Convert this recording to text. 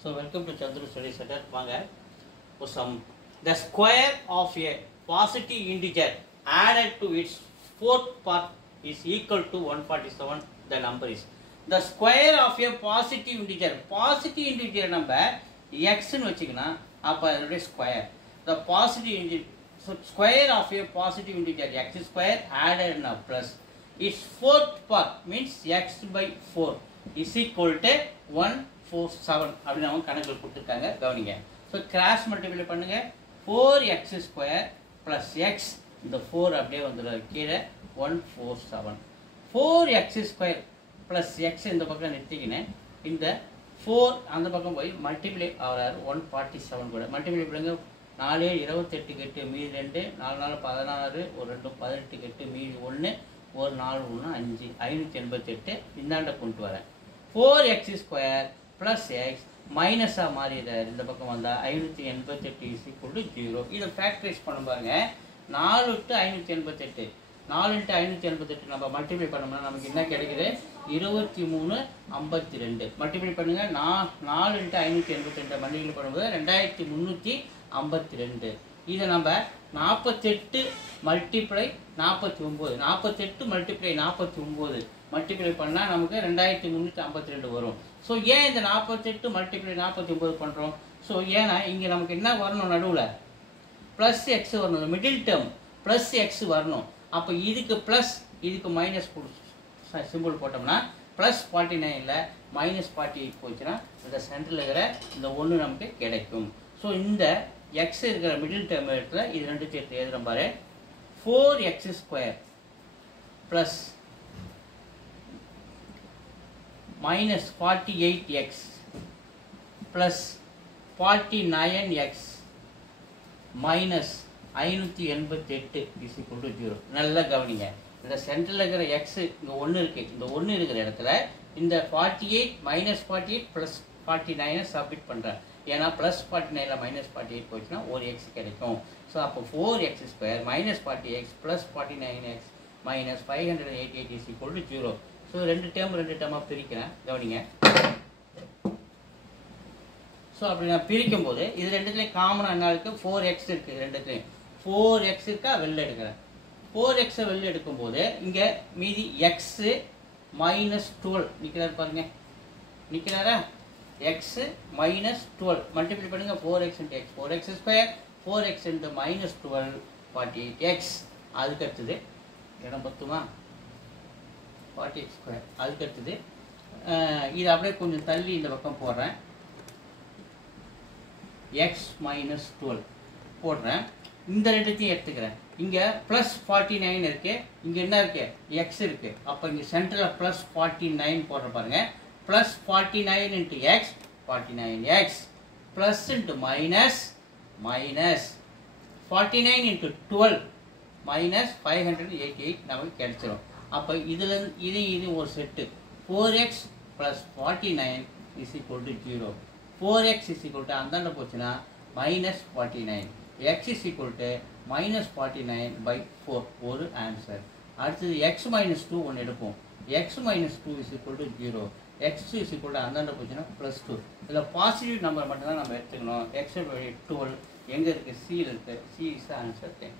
So welcome to Chandru Study Center. For some, the square of a positive integer added to its fourth part is equal to 147. The number is the square of a positive integer. Positive integer number x nu vechikana appo adha square. The positive integer, so square of a positive integer x square added na plus its fourth part means x by 4 is equal to 147 அப்படி நாம கணக்குல கொடுத்திருக்காங்க கவனிங்க. So cross multiply பண்ணுங்க 4x square plus x இந்த 4 அப்படியே வந்துரும் கீழ 147 4x ஸ்கொயர் plus x இந்த பக்கம் நிறுத்திக்கினே இந்த 4 அந்த பக்கம் போய் மல்டிப்ளை ஆவறாரு 147 கூட மல்டிப்ளை பண்ணுங்க 4 28 கெட்டு மீதி 2 4 4 16 ஒரு 2 18 கெட்டு மீதி 1 ஒரு 4 1 5 588 இந்தாண்ட கொண்டு வரேன் 4x square plus x minus ஆ மாறிடுறாரு இந்த பக்கம் வந்தா 588 is equal to 0 இதை ஃபேக்டரைஸ் பண்ண பாருங்க 4 * 588 4 * 588 நம்ம மல்டிப்ளை பண்ணோம்னா நமக்கு என்ன கிடைக்குது 2352 மல்டிப்ளை பண்ணுங்க 4 * 588 மல்டிப்ளை பண்ணும்போது 2352 இதை நம்ம 48 மல்டிப்ளை 49 48 மல்டிப்ளை 49 மல்டிப்ளை பண்ணா நமக்கு 2352 வரும். சோ ஏன் இந்த 48 மல்டிப்ளை 49 பண்றோம்? சோ ஏனா இங்க நமக்கு என்ன வரணும் நடுவுல plus x வரணும் மிடில் டேர்ம் plus x வரணும். அப்ப இதுக்கு plus இதுக்கு மைனஸ் சிம்பிள் போட்டோம்னா plus 49 ல minus 48 போச்சுனா இந்த சென்டர்ல இருக்கிற இந்த 1 நமக்கு கிடைக்கும். சோ இந்த x இருக்கிற மிடில் டேர்ம் எடுத்துல இது ரெண்டு சேர்த்து எழுதுறோம் பாரு 4x square plus minus 48x plus 49x minus 588 is equal to 0. நல்லா கவனிங்க இந்த சென்டர்ல இருக்கிற x இங்க 1 இருக்கு இந்த 1 இருக்கிற இடத்துல இந்த 48 minus 48 plus 49 சப்ஸ்டிட் பண்றேன் ஏனா plus 49 ல minus 48 போச்சுனா ஒரு x கிடைக்கும். சோ அப்ப 4x square minus 40x plus 49x minus 588 is equal to 0. So ரெண்டு டேர்மா பிரிக்கிறேன் கவனிங்க. சோ அப்படி நான் பிரிக்கும்போது இது ரெண்டுத்துலயே காமனா என்ன இருக்கு 4x இருக்கு ரெண்டுத்துலயே 4x இருக்கா வெளில எடுக்கிறேன் 4x வெளில எடுக்கும்போது இங்க மீதி x minus 12 நிக்கிறார் பாருங்க நிக்கிறாரா x minus 12 மல்டிப்ளை பண்ணுங்க 4x into x 4x square 4x into minus 12 48x அதுக்கு அடுத்து இடம் பத்துமா 40x square அதுக்கு அடுத்து இது அப்படியே கொஞ்சம் தள்ளி இந்த பக்கம் போடுறேன் x minus 12 போடுறேன் இந்த ரெண்டுத்தையும் எடுத்துக்கிறேன் இங்க plus 49 இருக்கு இங்க என்ன இருக்கு x இருக்கு அப்ப இங்க சென்டர்ல plus 49 போடுற பாருங்க plus 49 into x 49x plus into minus 49 into 12 minus 588 நமக்கு கிடைச்சிரும். அப்ப இதுல இது ஒரு set 4x plus 49 is equal to 0 4x is equal to அந்தாண்ட போச்சுனா minus 49 x is equal to minus 49 by 4 ஒரு ஆன்சர். அடுத்து x minus 2 ஒன்னு எடுப்போம் x minus 2 is equal to 0 x is equal to அந்தாண்ட போச்சுனா plus 2 இதுல பாசிட்டிவ் நம்பர் மட்டும் தான் நம்ம எடுத்துக்கணும் x by 12 எங்க இருக்கு c ல இருக்கு c is the answer 10.